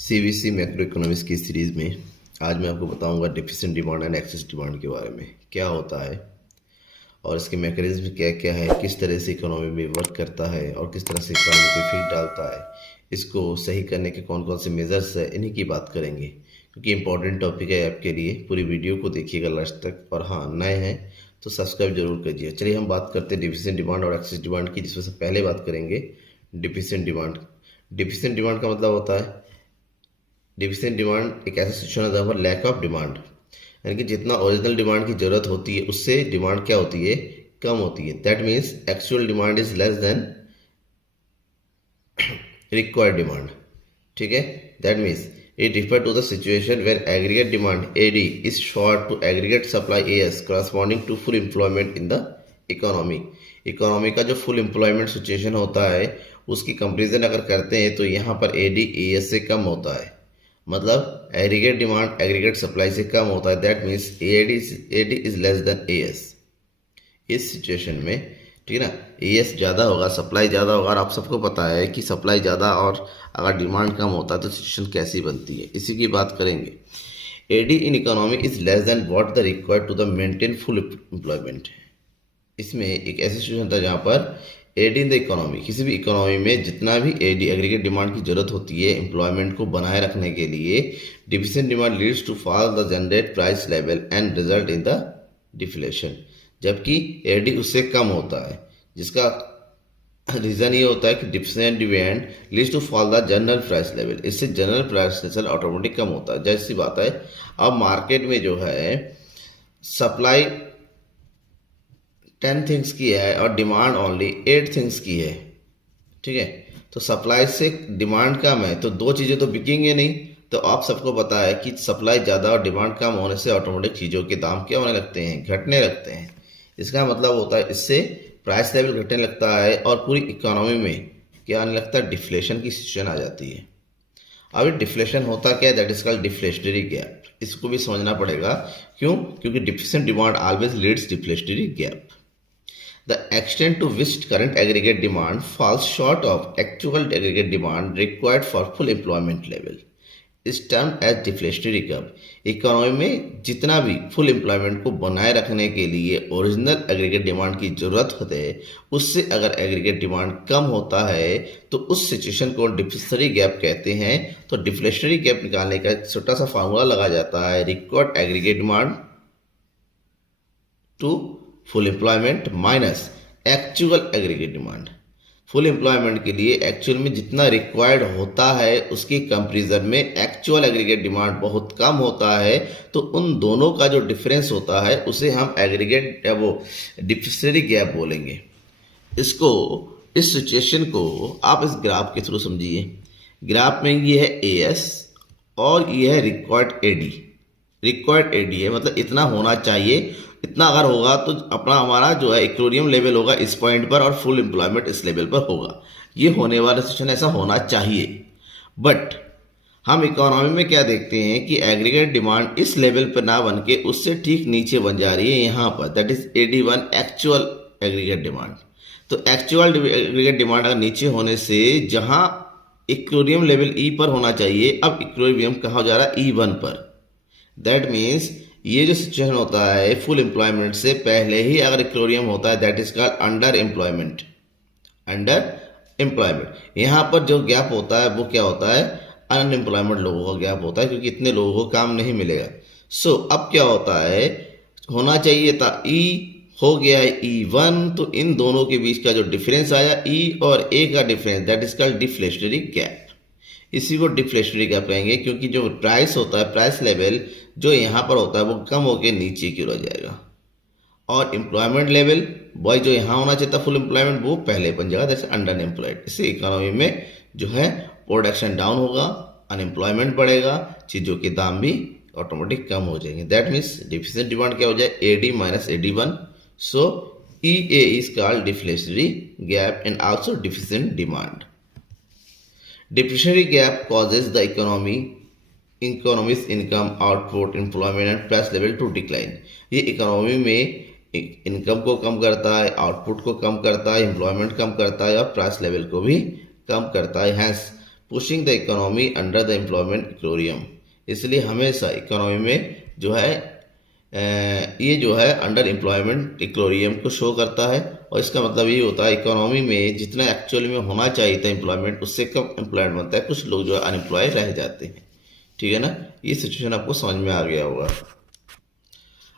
CBC macro economics की series में आज मैं आपको बताऊंगा deficient demand and excess demand के बारे में क्या होता है और इसके मैकेनिज्म क्या क्या है, किस तरह से इकोनॉमी में वर्क करता है और किस तरह से इकोनॉमी पे इफेक्ट डालता है। इसको सही करने के कौन कौन से मेजर्स है, इन्हीं की बात करेंगे क्योंकि इंपॉर्टेंट टॉपिक है आपके लिए। पूरी वीडियो को देखिएगा लास्ट तक, और हाँ, नए हैं तो सब्सक्राइब जरूर कीजिए। चलिए हम बात करते हैं डिफिशिएंट डिमांड और एक्सेस डिमांड की, जिसमें से पहले बात करेंगे डिफिशिएंट डिमांड। डिफिशिएंट डिमांड का मतलब होता है, डिफिशिएंट डिमांड एक ऐसा सिचुएशन है जहाँ पर लैक ऑफ डिमांड, यानी कि जितना ओरिजिनल डिमांड की जरूरत होती है उससे डिमांड क्या होती है, कम होती है। That means actual demand is less than required demand. ठीक है, that means it refer to the situation where aggregate demand AD is short to aggregate supply AS corresponding to full employment in the economy. Economy का जो full employment situation होता है उसकी comparison अगर करते हैं तो यहाँ पर एडी एएस से कम होता है, मतलब एग्रीगेट डिमांड एग्रीगेट सप्लाई से कम होता है। That means AD is less than AS इस सिचुएशन में। ठीक है ना, एएस ज़्यादा होगा, सप्लाई ज़्यादा होगा, और आप सबको पता है कि सप्लाई ज़्यादा और अगर डिमांड कम होता है तो सिचुएशन कैसी बनती है, इसी की बात करेंगे। AD in economy is less than what the required to the maintain full employment. इसमें एक ऐसी सिचुएशन था जहाँ पर एडी इन द इकोनॉमी, किसी भी इकोनॉमी में जितना भी एडी एग्रीगेट डिमांड की जरूरत होती है एम्प्लॉयमेंट को बनाए रखने के लिए, deficient demand leads to fall the generate price level and result in the deflation. जबकि एडी उससे कम होता है, जिसका रीज़न ये होता है कि deficient demand leads to fall the general price level, इससे जनरल प्राइस लेवल ऑटोमेटिक कम होता है। जैसी बात है, अब मार्केट में जो है सप्लाई 10 थिंग्स की है और डिमांड ओनली 8 थिंग्स की है। ठीक है, तो सप्लाई से डिमांड कम है तो दो चीज़ें तो बिकेंगे नहीं। तो आप सबको पता है कि सप्लाई ज़्यादा और डिमांड कम होने से ऑटोमेटिक चीज़ों के दाम क्या होने लगते हैं, घटने लगते हैं। इसका मतलब होता है इससे प्राइस लेवल घटने लगता है और पूरी इकोनॉमी में क्या आने लगता है, डिफ्लेशन की सिचुएशन आ जाती है। अब ये डिफ्लेशन होता क्या है, that is called deflationary gap. इसको भी समझना पड़ेगा, क्यों? क्योंकि deficient demand always leads deflationary gap. The extent to which current aggregate demand falls short of actual aggregate demand required for full employment level is termed as deflationary curve। Economy में जितना भी full employment को बनाए रखने के लिए original aggregate demand की जरूरत होती है, उससे अगर एग्रीगेट डिमांड कम होता है तो उस सिचुएशन को डिफ्लेशनरी गैप कहते हैं। तो डिफ्लेशनरी गैप निकालने का छोटा सा फार्मूला लगा जाता है, required aggregate demand to full employment minus actual aggregate demand. Full employment के लिए एक्चुअल में जितना रिक्वायर्ड होता है उसकी कंपेरिजन में एक्चुअल एग्रीगेट डिमांड बहुत कम होता है, तो उन दोनों का जो डिफरेंस होता है उसे हम एग्रीगेट वो डिफिशिएंट गैप बोलेंगे। इसको, इस सिचुएशन को आप इस ग्राफ के थ्रू समझिए। ग्राफ में ये है एएस और ये है रिक्वायर्ड एडी। रिक्वायर्ड एडी है मतलब इतना होना चाहिए, इतना अगर होगा तो अपना हमारा जो है इक्विलिब्रियम लेवल होगा इस पॉइंट पर और फुल एम्प्लॉयमेंट इस लेवल पर होगा। ये होने वाला सिचुएशन ऐसा होना चाहिए। बट हम इकोनॉमी में क्या देखते हैं कि एग्रीगेट डिमांड इस लेवल पर ना बन के उससे ठीक नीचे बन जा रही है यहाँ पर, that is AD1 actual aggregate demand. तो एक्चुअल एग्रीगेट डिमांड अगर नीचे होने से जहाँ इक्विलिब्रियम लेवल ई पर होना चाहिए, अब इक्विलिब्रियम कहाँ जा रहा है, E1 पर। दैट मीन्स ये जो सिचुएशन होता है फुल एम्प्लॉयमेंट से पहले ही अगर इक्विलिब्रियम होता है, that is called under employment. Under employment यहाँ पर जो गैप होता है वो क्या होता है, अनएम्प्लॉयमेंट लोगों का गैप होता है, क्योंकि इतने लोगों को काम नहीं मिलेगा। सो अब क्या होता है, होना चाहिए था ई, हो गया है E1, तो इन दोनों के बीच का जो डिफरेंस आया E और A का difference, that is called deflationary gap. इसी को डिफ्लेशनरी गैप कहेंगे, क्योंकि जो प्राइस होता है, प्राइस लेवल जो यहाँ पर होता है वो कम होकर नीचे की ओर जाएगा, और एम्प्लॉयमेंट लेवल वही जो यहाँ होना चाहिए था फुल एम्प्लॉयमेंट वो पहले बन जाएगा, जैसे अंडर एम्प्लॉयड। इससे इकोनॉमी में जो है प्रोडक्शन डाउन होगा, अनएम्प्लॉयमेंट बढ़ेगा, चीज़ों के दाम भी ऑटोमेटिक कम हो जाएंगे। दैट मीन्स डिफिशिएंट डिमांड क्या हो जाए, AD minus AD1। So EA is called deflationary gap and also deficient demand. Deflationary gap causes the economy's income, output, employment and price level to decline। ये economy में income को कम करता है, output को कम करता है, एम्प्लॉयमेंट कम करता है और प्राइस लेवल को भी कम करता है। Hence pushing the economy under the employment equilibrium. इसलिए हमेशा इकोनॉमी में जो है ये जो है अंडर एम्प्लॉयमेंट इक्विलिब्रियम को शो करता है। और इसका मतलब ये होता है इकोनॉमी में जितना एक्चुअली में होना चाहिए था एम्प्लॉयमेंट, उससे कम एम्प्लॉयमेंट बनता है, कुछ लोग जो है अनएम्प्लॉय रह जाते हैं। ठीक है ना, ये सिचुएशन आपको समझ में आ गया होगा।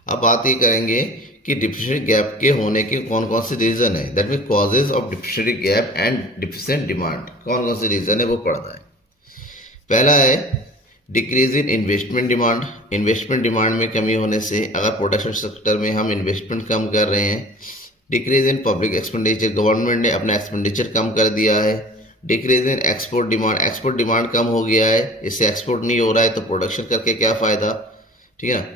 अब बात ये करेंगे कि डिफिशिएंसी गैप के होने के कौन कौन से रीजन है, that mean causes of deficiency gap and deficient demand. कौन कौन से रीजन है वो पढ़ना है। पहला है डिक्रीज इन इन्वेस्टमेंट डिमांड। इन्वेस्टमेंट डिमांड में कमी होने से, अगर प्रोडक्शन सेक्टर में हम इन्वेस्टमेंट कम कर रहे हैं। Decrease in public expenditure, government ने अपना एक्सपेंडिचर कम कर दिया है। Decrease in export demand, export demand कम हो गया है, इससे एक्सपोर्ट नहीं हो रहा है तो प्रोडक्शन करके क्या फ़ायदा। ठीक है ना।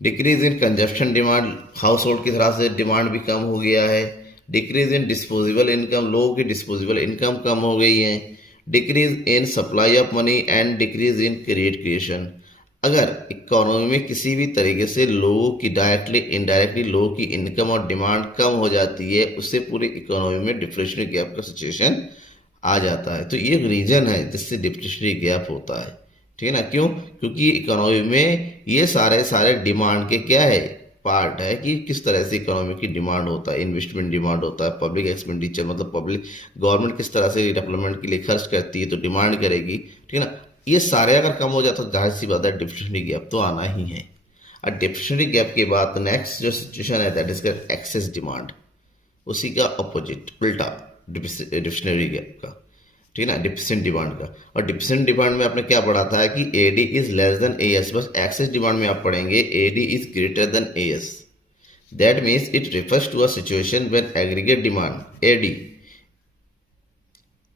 Decrease in consumption demand, house hold की तरह से डिमांड भी कम हो गया है। डिक्रीज इन डिस्पोजेबल इनकम, लोगों की डिस्पोजेबल इनकम कम हो गई है। Decrease in supply of money and decrease in credit creation. अगर इकोनॉमी में किसी भी तरीके से लोगों की डायरेक्टली इनडायरेक्टली लोगों की इनकम और डिमांड कम हो जाती है, उससे पूरी इकोनॉमी में डिफ्लेशनरी गैप का सिचुएशन आ जाता है। तो ये एक रीजन है जिससे डिफ्लेशनरी गैप होता है। ठीक है ना, क्यों? क्योंकि इकोनॉमी में ये सारे डिमांड के क्या है, पार्ट है कि किस तरह से इकोनॉमी की डिमांड होता है। इन्वेस्टमेंट डिमांड होता है, पब्लिक एक्सपेंडिचर मतलब पब्लिक गवर्नमेंट किस तरह से डेवलपमेंट के लिए खर्च करती है तो डिमांड करेगी। ठीक है ना, ये सारे अगर कम हो जाता तो जाहिर सी बात है डिफ्लेशनरी गैप तो आना ही है। और डिफ्लेशनरी गैप के बाद नेक्स्ट जो सिचुएशन है दैट इज एक्सेस डिमांड, उसी का अपोजिट उल्टा डिफ्लेशनरी गैप का। ठीक है ना, डिफिशिएंट डिमांड का। और डिफिशिएंट डिमांड में आपने क्या पढ़ा था कि AD is less than AS. बस एक्सेस डिमांड में आप पढ़ेंगे AD is greater than AS. That means it refers to a situation when aggregate demand AD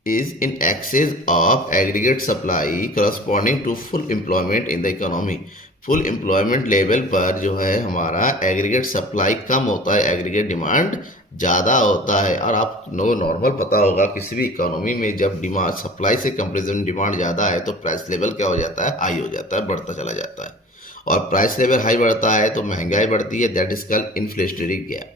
is in excess of aggregate supply corresponding to full employment in the economy. Full employment level पर जो है हमारा aggregate supply कम होता है, aggregate demand ज़्यादा होता है। और आप नॉर्मल पता होगा किसी भी इकोनॉमी में जब डिमांड सप्लाई से कंपेरिजन डिमांड ज़्यादा है तो प्राइस लेवल क्या हो जाता है, हाई हो जाता है, बढ़ता चला जाता है। और प्राइस लेवल हाई बढ़ता है तो महंगाई बढ़ती है, that is called inflationary gap.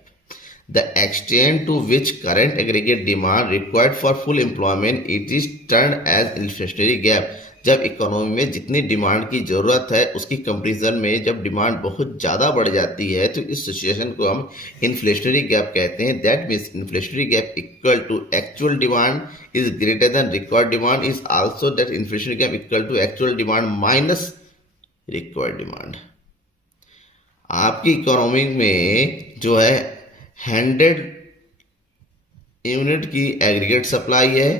The extent to which current aggregate demand required for full employment it is termed as inflationary gap। जब इकोनॉमी में जितनी डिमांड की ज़रूरत है उसकी कंपेरिजन में जब डिमांड बहुत ज़्यादा बढ़ जाती है तो इस सिचुएशन को हम इन्फ्लेशनरी गैप कहते हैं। That means inflationary gap equal to actual demand is greater than required demand is also that inflationary gap equal to actual demand minus required demand. आपकी इकोनॉमी में जो है 100 यूनिट की एग्रीगेट सप्लाई है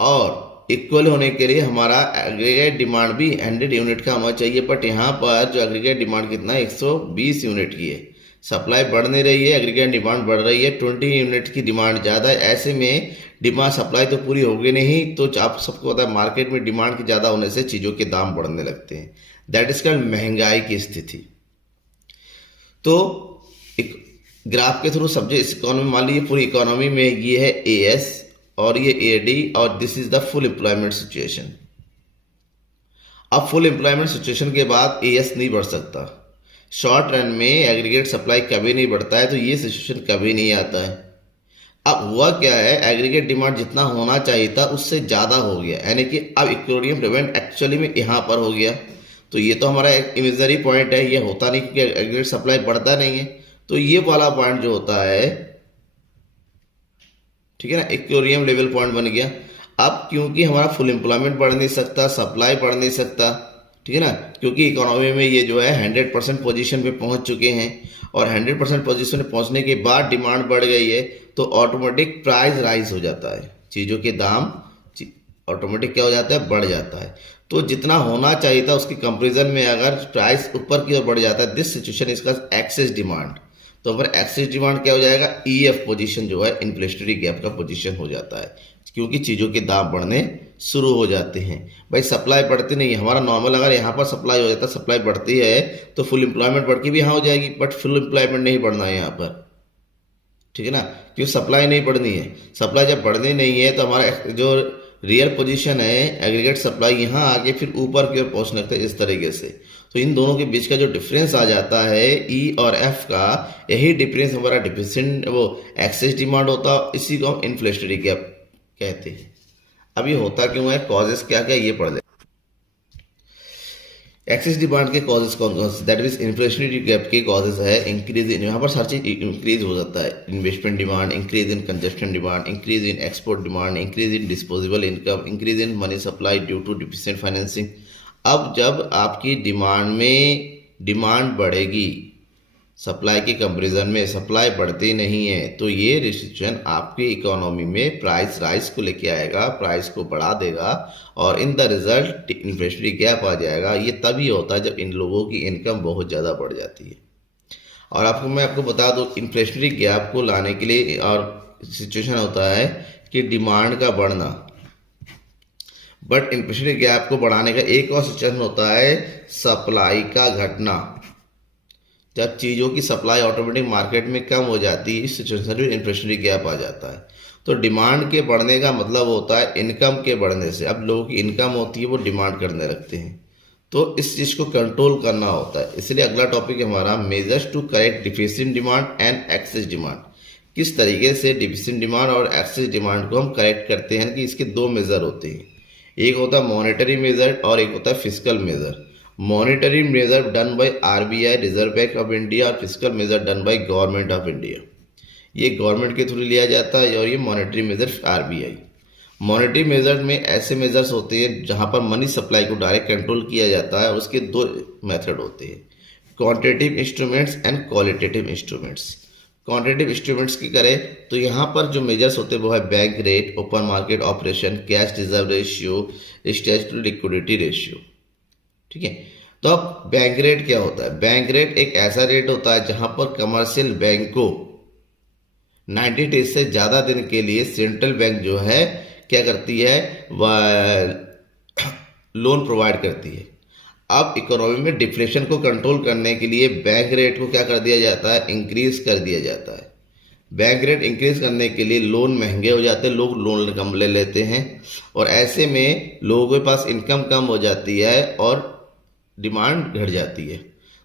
और equal होने के लिए हमारा एग्रीगेट डिमांड भी 100 यूनिट का होना चाहिए। बट यहाँ पर जो एग्रीगेट डिमांड कितना है, 120 यूनिट की है। सप्लाई बढ़ नहीं रही है, एग्रीगेट डिमांड बढ़ रही है, 20 यूनिट की डिमांड ज़्यादा है। ऐसे में डिमांड सप्लाई तो पूरी होगी नहीं, तो आप सबको पता है मार्केट में डिमांड की ज़्यादा होने से चीज़ों के दाम बढ़ने लगते हैं। दैट इज कॉल्ड महंगाई की स्थिति। तो एक ग्राफ के थ्रू समझे इस इकोनॉमी, मान लीजिए पूरी इकोनॉमी में ये है एएस और ये एडी और this is the full employment situation. अब फुल एम्प्लॉयमेंट सिचुएशन के बाद एएस नहीं बढ़ सकता। शॉर्ट रन में एग्रीगेट सप्लाई कभी नहीं बढ़ता है तो ये सिचुएशन कभी नहीं आता है। अब हुआ क्या है, एग्रीगेट डिमांड जितना होना चाहिए था उससे ज़्यादा हो गया, यानी कि अब इक्विलिब्रियम प्रिवेंट एक्चुअली में यहाँ पर हो गया। तो ये तो हमारा एक इमेजनरी पॉइंट है, ये होता नहीं क्योंकि एग्रीगेट सप्लाई बढ़ता नहीं है। तो ये वाला पॉइंट जो होता है, ठीक है ना, इक्विलिब्रियम लेवल पॉइंट बन गया। अब क्योंकि हमारा फुल एम्प्लॉयमेंट बढ़ नहीं सकता, सप्लाई बढ़ नहीं सकता, ठीक है ना, क्योंकि इकोनॉमी में ये जो है 100% पोजीशन पे पहुंच चुके हैं और 100% पोजीशन पे पहुंचने के बाद डिमांड बढ़ गई है तो ऑटोमेटिक प्राइस राइज हो जाता है, चीज़ों के दाम ऑटोमेटिक क्या हो जाता है, बढ़ जाता है। तो जितना होना चाहिए था उसकी कंपेरिजन में अगर प्राइस ऊपर की ओर बढ़ जाता है, दिस सिचुएशन इसका एक्सेस डिमांड। तो अगर एक्सेस डिमांड क्या हो जाएगा, ईएफ पोजीशन जो है इन्फ्लेशनरी गैप का पोजीशन हो जाता है, क्योंकि चीज़ों के दाम बढ़ने शुरू हो जाते हैं। भाई सप्लाई बढ़ती नहीं है, हमारा नॉर्मल अगर यहाँ पर सप्लाई हो जाता है, सप्लाई बढ़ती है तो फुल एम्प्लॉयमेंट बढ़ के भी यहाँ हो जाएगी, बट फुल एम्प्लॉयमेंट नहीं बढ़ना है यहाँ पर, ठीक है ना, क्योंकि सप्लाई नहीं बढ़नी है। सप्लाई जब बढ़नी नहीं है तो हमारा जो रियल पोजीशन है एग्रीगेट सप्लाई यहाँ आके फिर ऊपर की ओर पहुँचने लगता है इस तरीके से। तो इन दोनों के बीच का जो डिफरेंस आ जाता है ई और एफ का, यही डिफरेंस हमारा डिफिशिएंट वो एक्सेस डिमांड होता है, इसी को हम इन्फ्लेशनरी गैप कहते हैं। अब ये होता क्यों है, कॉजेस क्या क्या, ये पढ़ ले। एक्सेस डिमांड के कॉजेज कौन कौन से, दैट मीन्स इन्फ्लेशनरी गैप के कॉजेज है इंक्रीज इन, यहाँ पर हर चीज इंक्रीज हो जाता है, investment demand, increase in consumption demand, increase in export demand, increase in disposable income, increase in money supply due to deficient financing. अब जब आपकी डिमांड में डिमांड बढ़ेगी, सप्लाई के कंपेरिजन में सप्लाई बढ़ती नहीं है, तो ये रिस्ट्रिक्शन आपकी इकोनॉमी में प्राइस राइज को लेके आएगा, प्राइस को बढ़ा देगा और in the result inflationary gap आ जाएगा। ये तभी होता है जब इन लोगों की इनकम बहुत ज़्यादा बढ़ जाती है। और मैं आपको बता दूं, इन्फ्लेशनरी गैप को लाने के लिए और सिचुएशन होता है कि डिमांड का बढ़ना, बट इन्फ्लेशनरी गैप को बढ़ाने का एक और सिचुएशन होता है सप्लाई का घटना। जब चीज़ों की सप्लाई ऑटोमेटिक मार्केट में कम हो जाती है, इस सिचुएशन में इन्फ्लेशनरी गैप आ जाता है। तो डिमांड के बढ़ने का मतलब होता है इनकम के बढ़ने से। अब लोगों की इनकम होती है, वो डिमांड करने लगते हैं, तो इस चीज़ को कंट्रोल करना होता है। इसलिए अगला टॉपिक है हमारा measures to correct deficient demand and excess demand. किस तरीके से डिफिशिएंट डिमांड और एक्सेस डिमांड को हम करेक्ट करते हैं, कि इसके दो मेजर होते हैं, एक होता है मॉनेटरी मेजर और एक होता है physical measure. Monetary measure done by RBI, reserve bank of India, और physical measure done by government of India. ये गवर्नमेंट के थ्रू लिया जाता है और ये monetary measure RBI. Monetary measure में ऐसे मेजर्स होते हैं जहां पर मनी सप्लाई को डायरेक्ट कंट्रोल किया जाता है। उसके दो मेथड होते हैं, quantitative instruments and qualitative instruments. Quantitative instruments की करें तो यहाँ पर जो मेजर्स होते हैं वो है bank rate, open market operation, cash reserve ratio, statutory liquidity ratio. ठीक है, तो अब बैंक रेट क्या होता है? बैंक रेट एक ऐसा रेट होता है जहां पर कमर्शियल बैंक को 90 डेज से ज़्यादा दिन के लिए सेंट्रल बैंक जो है क्या करती है, वह लोन प्रोवाइड करती है। अब इकोनॉमी में डिफ्लेशन को कंट्रोल करने के लिए बैंक रेट को क्या कर दिया जाता है, इंक्रीज कर दिया जाता है। बैंक रेट इंक्रीज करने के लिए लोन महंगे हो जाते हैं, लोग लोन कम ले लेते हैं और ऐसे में लोगों के पास इनकम कम हो जाती है और डिमांड घट जाती है।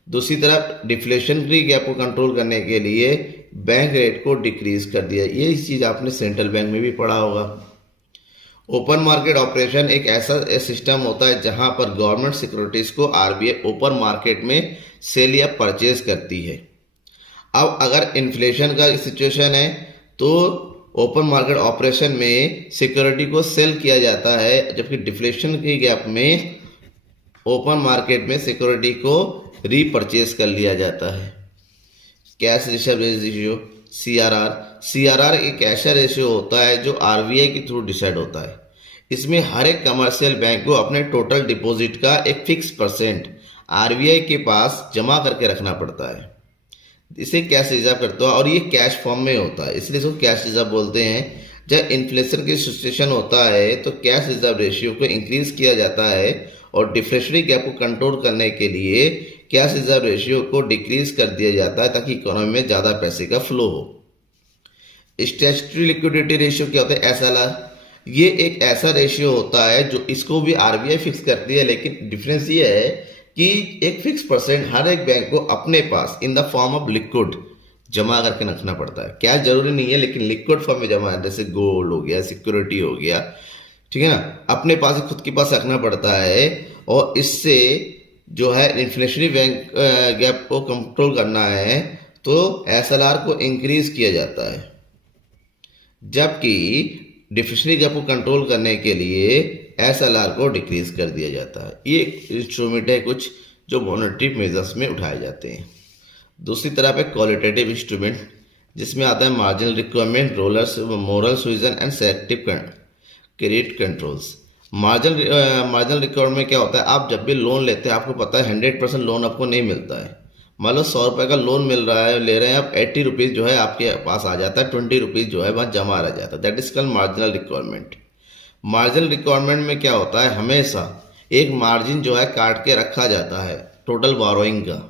दूसरी तरफ डिफ्लेशनरी गैप को कंट्रोल करने के लिए बैंक रेट को डिक्रीज कर दिया। ये चीज़ आपने सेंट्रल बैंक में भी पढ़ा होगा। ओपन मार्केट ऑपरेशन एक ऐसा सिस्टम होता है जहां पर गवर्नमेंट सिक्योरिटीज को आरबीआई ओपन मार्केट में सेल या परचेज करती है। अब अगर इन्फ्लेशन का सिचुएशन है तो ओपन मार्केट ऑपरेशन में सिक्योरिटी को सेल किया जाता है, जबकि डिफ्लेशन की गैप में ओपन मार्केट में सिक्योरिटी को रीपरचेज कर लिया जाता है। कैश रिजर्व रेशियो सीआरआर एक ऐसा रेशियो होता है जो आरबीआई के थ्रू डिसाइड होता है। इसमें हर एक कमर्शियल बैंक को अपने टोटल डिपॉजिट का एक फिक्स परसेंट आरबीआई के पास जमा करके रखना पड़ता है। इसे कैश रिजर्व करता है और ये कैश फॉर्म में होता है, इसलिए इसको कैश रिजर्व बोलते हैं। जब इन्फ्लेशन की सिचुएशन होता है तो कैश रिजर्व रेशियो को इंक्रीज किया जाता है और डिफ्लेशनरी गैप को कंट्रोल करने के लिए कैश रिजर्व रेशियो को डिक्रीज कर दिया जाता है ताकि इकोनॉमी में ज़्यादा पैसे का फ्लो हो। स्टैट्यूटरी लिक्विडिटी रेशियो क्या होता है? एसएलआर। ये एक ऐसा रेशियो होता है जो इसको भी आरबीआई फिक्स करती है, लेकिन डिफरेंस ये है कि एक फिक्स परसेंट हर एक बैंक को अपने पास in the form of liquid जमा करके रखना पड़ता है। क्या जरूरी नहीं है, लेकिन लिक्विड फॉर्म में जमा, जैसे गोल्ड हो गया, सिक्योरिटी हो गया, ठीक है ना, अपने पास खुद के पास रखना पड़ता है। और इससे जो है इन्फ्लेशनरी बैंक गैप को कंट्रोल करना है तो एसएलआर को इंक्रीज किया जाता है, जबकि डिफ्लेशनरी गैप को कंट्रोल करने के लिए एसएलआर को डिक्रीज कर दिया जाता है। ये इंस्ट्रूमेंट है कुछ जो मॉनेटरी मेजर्स में उठाए जाते हैं। दूसरी तरफ है क्वालिटेटिव इंस्ट्रूमेंट, जिसमें आता है marginal requirement, moral suasion and selective credit controls. Marginal requirement क्या होता है? आप जब भी लोन लेते हैं आपको पता है 100% लोन आपको नहीं मिलता है। मान लो 100 रुपये का लोन मिल रहा है, ले रहे हैं आप, 80 रुपीज़ जो है आपके पास आ जाता है, 20 रुपीज़ जो है वहाँ जमा रह जाता है। That is called marginal requirement. Marginal requirement में क्या होता है, हमेशा एक मार्जिन जो है काट के रखा जाता है टोटल बोरोइंग का,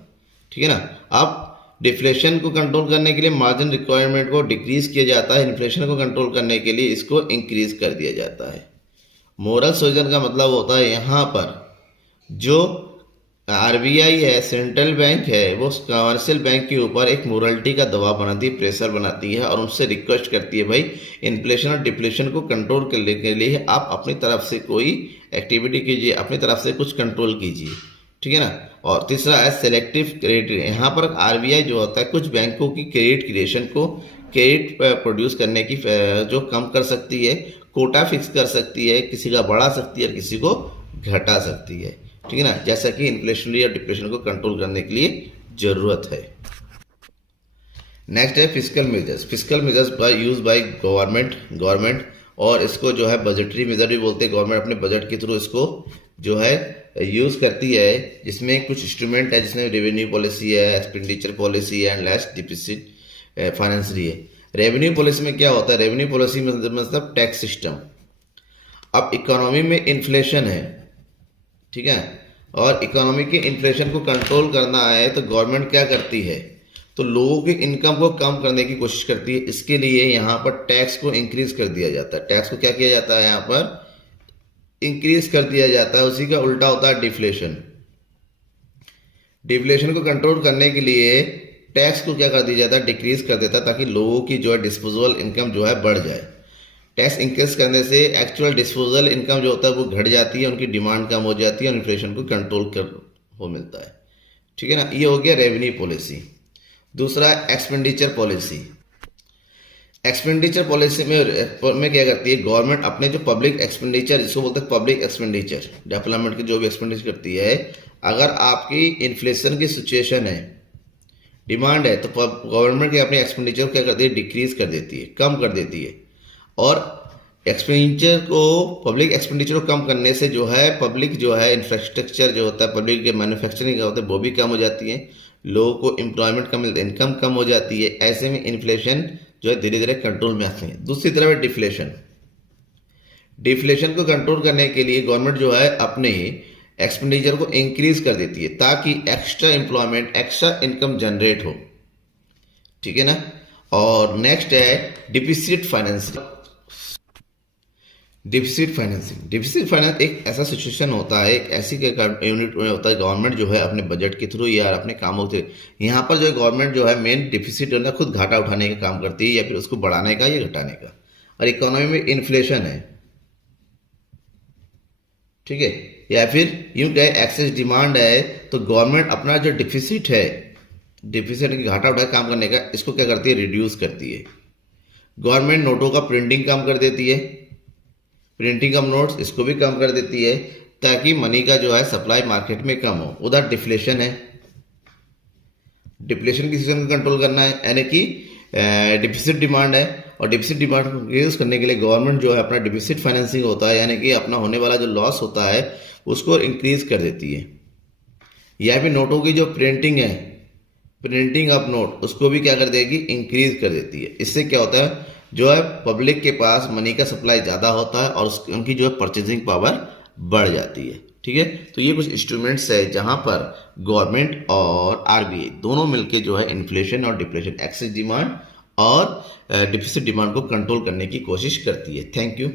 ठीक है ना। अब डिफ्लेशन को कंट्रोल करने के लिए मार्जिन रिक्वायरमेंट को डिक्रीज किया जाता है, इन्फ्लेशन को कंट्रोल करने के लिए इसको इंक्रीज कर दिया जाता है। मोरल सुइजन का मतलब होता है यहाँ पर जो आरबीआई है, सेंट्रल बैंक है, वो कमर्शियल बैंक के ऊपर एक मोरालिटी का दबाव बनाती है, प्रेशर बनाती है और उनसे रिक्वेस्ट करती है भाई इन्फ्लेशन और डिप्लेशन को कंट्रोल करने के लिए आप अपनी तरफ से कोई एक्टिविटी कीजिए, अपनी तरफ से कुछ कंट्रोल कीजिए, ठीक है ना। और तीसरा है सेलेक्टिव क्रेडिट। यहाँ पर आरबीआई जो होता है कुछ बैंकों की क्रेडिट क्रिएशन को क्रेडिट प्रोड्यूस करने की जो कम कर सकती है, कोटा फिक्स कर सकती है, किसी का बढ़ा सकती है और किसी को घटा सकती है, ठीक है ना, जैसा कि इन्फ्लेशन या डिप्रेशन को कंट्रोल करने के लिए जरूरत है। नेक्स्ट है fiscal measures. Fiscal measures use by government और इसको जो है बजटरी मेजर भी बोलते हैं। गवर्नमेंट अपने बजट के थ्रू इसको जो है यूज करती है, जिसमें कुछ इंस्ट्रूमेंट है, जिसमें रेवेन्यू पॉलिसी है, एक्सपेंडिचर पॉलिसी है एंड लेस डिफिसिट फाइनेंसरी है। रेवेन्यू पॉलिसी में क्या होता है? रेवेन्यू पॉलिसी में मतलब टैक्स सिस्टम। अब इकोनॉमी में इन्फ्लेशन है, ठीक है, और इकोनॉमी के इन्फ्लेशन को कंट्रोल करना है तो गवर्नमेंट क्या करती है? तो लोगों की इनकम को कम करने की कोशिश करती है। इसके लिए यहाँ पर टैक्स को इंक्रीज कर दिया जाता है। टैक्स को क्या किया जाता है? यहाँ पर इंक्रीज कर दिया जाता है। उसी का उल्टा होता है डिफ्लेशन। डिफ्लेशन को कंट्रोल करने के लिए टैक्स को क्या कर दिया जाता है? डिक्रीज कर देता है, ताकि लोगों की जो है डिस्पोजेबल इनकम जो है बढ़ जाए। टैक्स इंक्रीज करने से एक्चुअल डिस्पोजल इनकम जो होता है वो घट जाती है, उनकी डिमांड कम हो जाती है और इन्फ्लेशन को कंट्रोल कर हो मिलता है, ठीक है ना। ये हो गया रेवेन्यू पॉलिसी। दूसरा एक्सपेंडिचर पॉलिसी। एक्सपेंडिचर पॉलिसी में क्या करती है? गवर्नमेंट अपने जो पब्लिक एक्सपेंडिचर, जिसको बोलते हैं पब्लिक एक्सपेंडिचर, डेवलपमेंट की जो भी एक्सपेंडिचर करती है, अगर आपकी इन्फ्लेशन की सिचुएशन है, डिमांड है, तो गवर्नमेंट के अपने एक्सपेंडिचर को क्या करती है? डिक्रीज कर देती है, कम कर देती है। और एक्सपेंडिचर को, पब्लिक एक्सपेंडिचर को कम करने से जो है पब्लिक जो है इंफ्रास्ट्रक्चर जो होता है, पब्लिक के मैन्युफैक्चरिंग का होता है, वो भी कम हो जाती है, लोगों को एम्प्लॉयमेंट कम मिलता है, इनकम कम हो जाती है। ऐसे में इन्फ्लेशन जो है धीरे धीरे कंट्रोल में आती है। दूसरी तरफ है डिफ्लेशन। डिफ्लेशन को कंट्रोल करने के लिए गवर्नमेंट जो है अपने एक्सपेंडिचर को इंक्रीज कर देती है, ताकि extra employment, extra income generate हो, ठीक है ना। और नेक्स्ट है डिफिसिट फाइनेंसिंग। डिफिसिट फाइनेंस एक ऐसा सिचुएशन होता है, एक ऐसी यूनिट में होता है, गवर्नमेंट जो है अपने बजट के थ्रू या अपने कामों से, यहाँ पर जो है गवर्नमेंट जो है मेन डिफिसिट है ना, खुद घाटा उठाने का काम करती है, या फिर उसको बढ़ाने का या घटाने का। और इकोनॉमी में इन्फ्लेशन है, ठीक है, या फिर यूं कहे एक्सेस डिमांड है, तो गवर्नमेंट अपना जो डिफिसिट है, डिफिसिट की घाटा उठा काम करने का, इसको क्या करती है? रिड्यूस करती है। गवर्नमेंट नोटों का प्रिंटिंग कम कर देती है, प्रिंटिंग ऑफ नोट्स इसको भी कम कर देती है, ताकि मनी का जो है सप्लाई मार्केट में कम हो। उधर डिफ्लेशन है, डिफ्लेशन की सिचुएशन को कंट्रोल करना है, यानी कि डिफिसिट डिमांड है, और डिफिसिट डिमांड को रिड्यूस करने के लिए गवर्नमेंट जो है अपना डिफिसिट फाइनेंसिंग होता है, यानी कि अपना होने वाला जो लॉस होता है उसको इंक्रीज कर देती है। या फिर नोटों की जो प्रिंटिंग है, प्रिंटिंग ऑफ नोट, उसको भी क्या कर देगी? इंक्रीज कर देती है। इससे क्या होता है? जो है पब्लिक के पास मनी का सप्लाई ज़्यादा होता है और उनकी जो है परचेजिंग पावर बढ़ जाती है, ठीक है। तो ये कुछ इंस्ट्रूमेंट्स है जहां पर गवर्नमेंट और आरबीआई दोनों मिलके जो है इन्फ्लेशन और डिप्रेशन, एक्सेस डिमांड और डिफिसिट डिमांड को कंट्रोल करने की कोशिश करती है। Thank you.